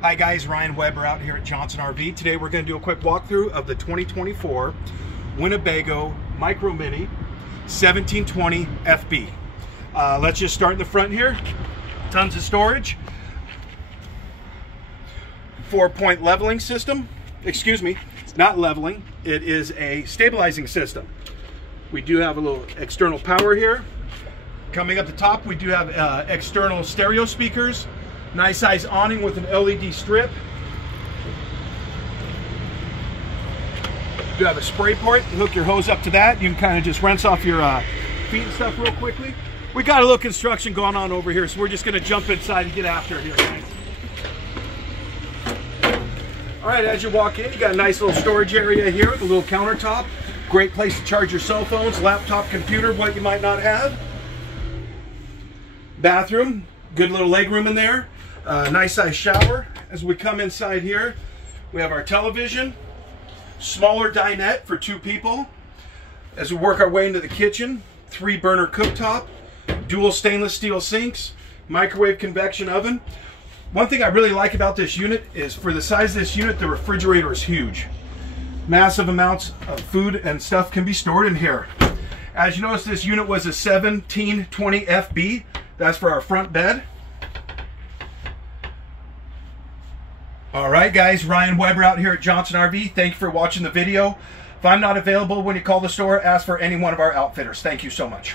Hi guys, Ryan Weber out here at Johnson RV. Today we're going to do a quick walkthrough of the 2024 Winnebago Micro Minnie 1720FB. Let's just start in the front here. Tons of storage. 4-point leveling system. Excuse me, it's not leveling. It is a stabilizing system. We do have a little external power here. Coming up the top, we do have external stereo speakers. Nice size awning with an LED strip. You have a spray port. You hook your hose up to that. You can kind of just rinse off your feet and stuff real quickly. We got a little construction going on over here, so we're just going to jump inside and get after it here, guys. All right, as you walk in, you got a nice little storage area here with a little countertop. Great place to charge your cell phones, laptop, computer, what you might not have. Bathroom, good little leg room in there. Nice size shower. As we come inside here, we have our television, smaller dinette for 2 people. As we work our way into the kitchen, 3-burner cooktop, dual stainless steel sinks, microwave convection oven. One thing I really like about this unit is for the size of this unit, the refrigerator is huge. Massive amounts of food and stuff can be stored in here. As you notice, this unit was a 1720FB. That's for our front bed. All right, guys, Ryan Weber out here at Johnson RV. Thank you for watching the video. If I'm not available when you call the store, ask for any one of our outfitters. Thank you so much.